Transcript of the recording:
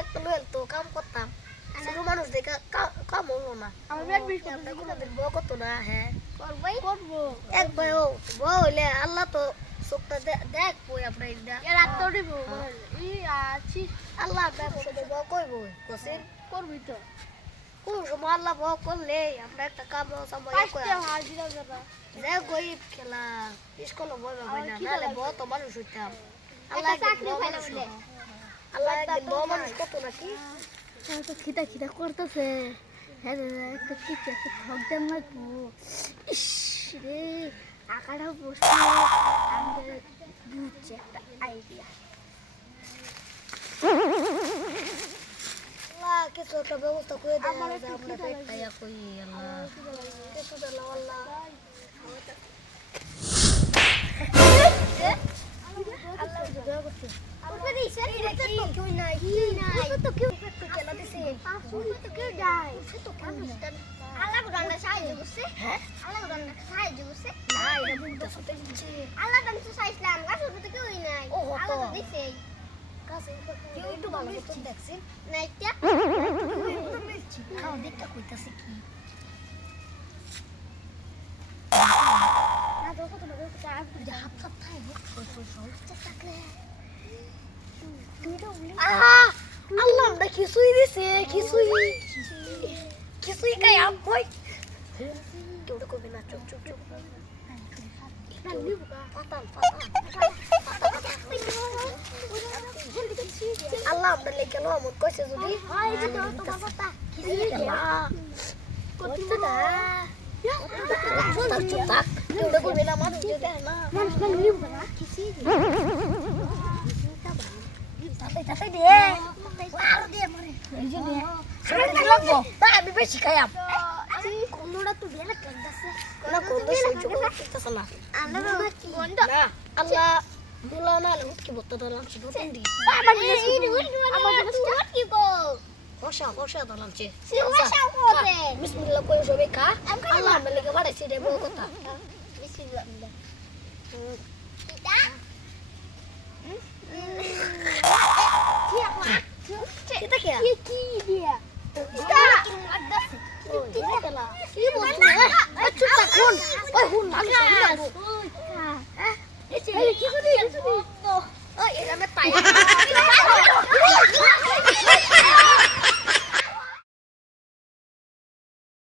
একটা লোয়েল তো কাম করতাম শুধু মানুষ দেখে কা- কাম হলো না আমার পেট বিষ বউ করতো না হ্যাঁ করবই করব এক ভাই ও বউ হইলে আল্লাহ তো চোখটা দেখ বই আপনার ইন্দা রাত তো দিব ই আছি আল্লাহ আপনার বউ কই বই কোসিন করবি তো কোন সময় আল্লাহ বউ করলে আমরা একটা কাম গরিব খেলা স্কুল বই না কি নাহলে বউ তো মানুষ হইতাম একটা আল্লাহ চাকরি পাইলে বলে। আল্লাহ একদিন বউ মানুষ কত নাকি? তো খিদা খিদা করতেছে। হ্যাঁ একটা কিছু একটা ঠক দেন না তো। ইস রে আকাটা বসে আমাদের বুঝছে একটা আইডিয়া কিছু একটা ব্যবস্থা করে দেয় আমার আল্লাহ। কিছু আল্লাহ দোয়া করছে কেউ নাই তো কেউ তো কেলা দিছে হ্যাঁ না এটা বুঝতে সতে দিচ্ছে ও হতো কাছে কেউ একটু ভালো মতন দেখছেন খাওয়া দিকটা কইতাছে কি হাত হাত খাই ওই পয়সা হচ্ছে থাকলে আহ আমরা খিচুড়ি দিছে খিচুড়ি খিচুড়ি খাই আম কই কেউ কবি না চুপ চুপ চুপ আল্লাহ আমরা লেগে লো মন কইছে যদি খিচুড়ি না চুপ থাক কেউ কবি না মানুষ যদি না তাতে তাতে দে আরও দে মারে এই যে কি আমি বেশি খাইয়াম কোনটা তো না কান্দাছে না কোন সহ্য করতেছ না আল্লাহ দুলা না লে বত্তা দলাম ছি দুটেন দি হসা হসা দলাম ছি বিসমিল্লাহ কই সবে খা আল্লাহ বাড়াইছি রে বউ কথা কি করে